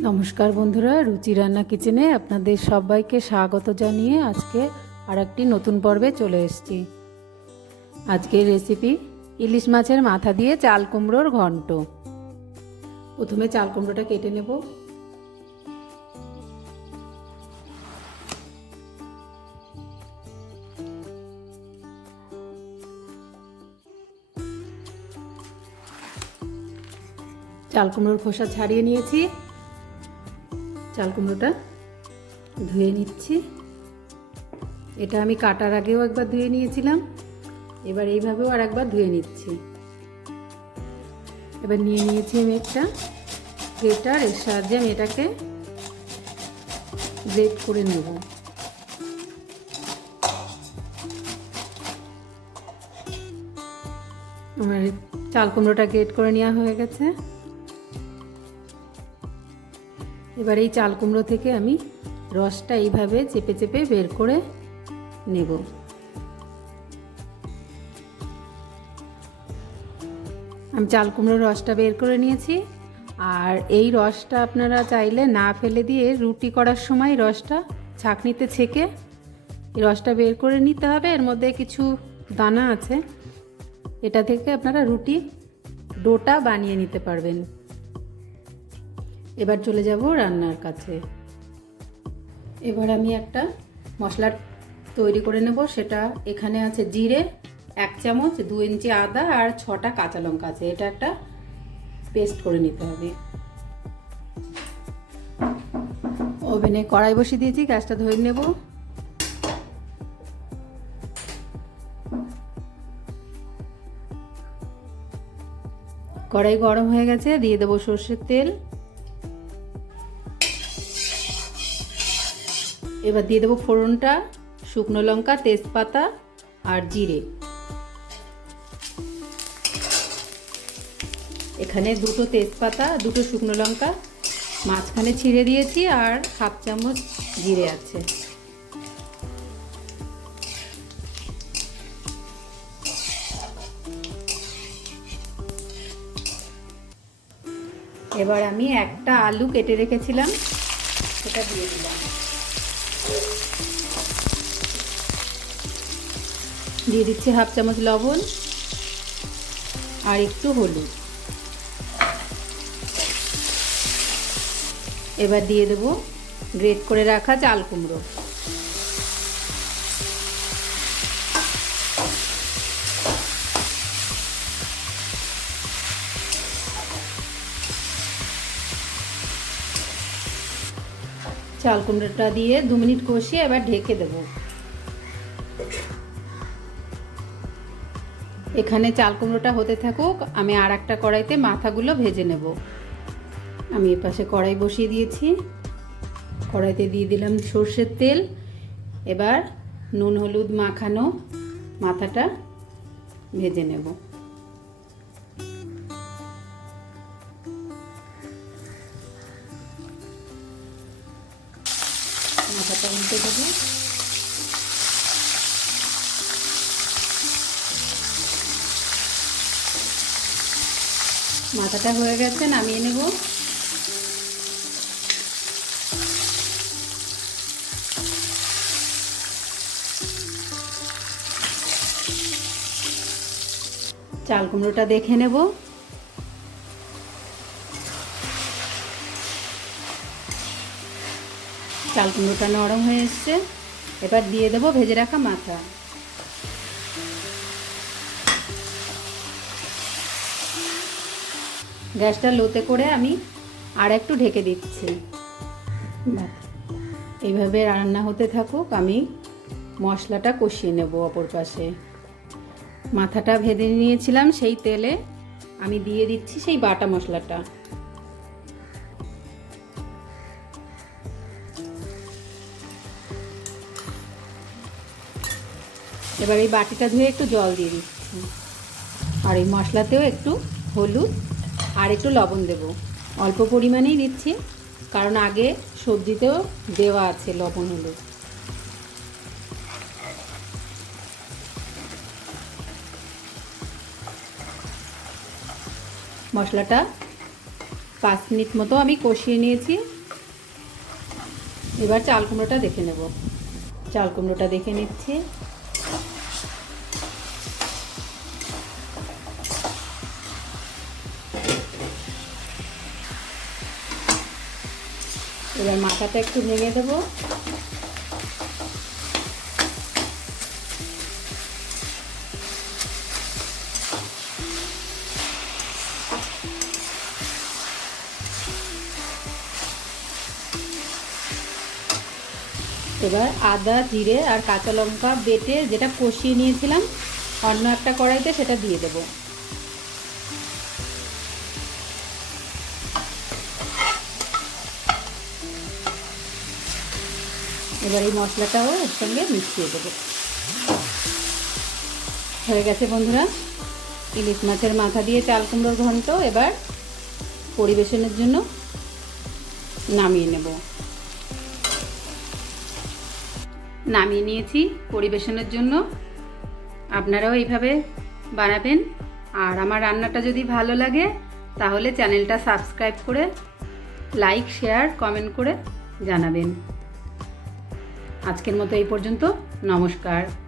নমস্কার বন্ধুরা, রুচি রান্না কিচেনে আপনাদের সবাইকে স্বাগত জানিয়ে আজকে আর একটি নতুন পর্বে চলে এসেছি। আজকের রেসিপি ইলিশ মাছের মাথা দিয়ে চাল কুমড়োর ঘন্ট। প্রথমে চাল কুমড়োটা কেটে নেব। চাল কুমড়োর খোসা ছাড়িয়ে নিয়েছি। চাল কুমড়োটা ধুয়ে নিচ্ছি। এটা আমি কাটার আগেও একবার ধুয়ে নিয়েছিলাম, এবার এইভাবেও আর একবার ধুয়ে নিচ্ছি। এবার নিয়ে নিয়েছি আমি একটা গ্রেটার, এর সাহায্যে আমি এটাকে গ্রেট করে নেব। আমার চাল কুমড়োটা গ্রেট করে নেওয়া হয়ে গেছে। এবার এই চাল কুমড়ো থেকে আমি রসটা এইভাবে চেপে চেপে বের করে নেব। আমি চাল কুমড়োর রসটা বের করে নিয়েছি। আর এই রসটা আপনারা চাইলে না ফেলে দিয়ে রুটি করার সময় রসটা ছাঁকনিতে ছেঁকে রসটা বের করে নিতে হবে। এর মধ্যে কিছু দানা আছে। এটা থেকে আপনারা রুটি ডোটা বানিয়ে নিতে পারবেন। এবার চলে যাব রান্নার কাছে। এবার আমি একটা মশলা তৈরি করে নেব, সেটা এখানে আছে জিরে, এক চামচ, দু ইঞ্চি আদা আর ছটা কাঁচা লঙ্কা আছে। এটা একটা পেস্ট করে নিতে হবে। ওভেনে কড়াই বসিয়ে দিয়েছি, গ্যাসটা ধরে নেব। কড়াই গরম হয়ে গেছে, দিয়ে দেবো সর্ষের তেল। এবার দিয়ে দেবো ফোড়নটা, শুকনো লঙ্কা, তেজপাতা আর জিরে। এখানে দুটো তেজপাতা, দুটো শুকনো লঙ্কা, মাঝখানে ছিঁড়ে দিয়েছি আর হাফ চামচ জিরে আছে। এবার আমি একটা আলু কেটে রেখেছিলাম, সেটা দিয়ে দিলাম। দিয়ে দিচ্ছি হাফ চামচ লবণ আর একটু হলুদ। এবার দিয়ে দেবো গ্রেট করে রাখা চাল কুমড়ো। চাল কুমড়োটা দিয়ে দু মিনিট কষিয়ে এবার ঢেকে দেবো। এখানে চাল কুমড়োটা হতে থাকুক, আমি আর একটা কড়াইতে মাথাগুলো ভেজে নেব। আমি এ পাশে কড়াই বসিয়ে দিয়েছি। কড়াইতে দিয়ে দিলাম সর্ষের তেল। এবার নুন হলুদ মাখানো মাথাটা ভেজে নেব। উল্টে দেবো। মাথাটা হয়ে গেছে নামিয়ে নেব। চাল কুমড়োটা দেখে নেব। চাল কুমড়োটা নরম হয়ে এসছে। এবার দিয়ে দেবো ভেজে রাখা মাথা। গ্যাসটা লোতে করে আমি আর একটু ঢেকে দিচ্ছি। এইভাবে রান্না হতে থাকুক, আমি মশলাটা কষিয়ে নেব অপর পাশে। মাথাটা ভেজে নিয়েছিলাম সেই তেলে। আমি দিয়ে দিচ্ছি সেই বাটা মশলাটা। এবার এই বাটিটা ধুয়ে একটু জল দিয়ে দিচ্ছি। আর এই মশলাতেও একটু হলুদ আর একটু লবণ দেব। অল্প পরিমাণেই দিচ্ছি, কারণ আগে সবজিতেও দেওয়া আছে লবণ, হলুদ। মশলাটা পাঁচ মিনিট মতো আমি কষিয়ে নিয়েছি। এবার চাল কুমড়োটা দেখে নেব। চাল কুমড়োটা দেখে নিচ্ছি। এবার মাথাটা একটু ভেঙে দেবো। এবার আদা, জিরে আর কাঁচা লঙ্কা বেটে যেটা কষিয়ে নিয়েছিলাম, অন্য একটা কড়াইতে সেটা দিয়ে দেব। এবার এই মশলাটাও এর সঙ্গে মিশিয়ে দেবো। হয়ে গেছে বন্ধুরা। ইলিশ মাছের মাথা দিয়ে চাল কুমড়োর ঘন্ট এবার পরিবেশনের জন্য নামিয়ে নেব। নামিয়ে নিয়েছি পরিবেশনের জন্য। আপনারাও এইভাবে বানাবেন। আর আমার রান্নাটা যদি ভালো লাগে, তাহলে চ্যানেলটা সাবস্ক্রাইব করে লাইক, শেয়ার, কমেন্ট করে জানাবেন। আজকের মতো এই পর্যন্ত। নমস্কার।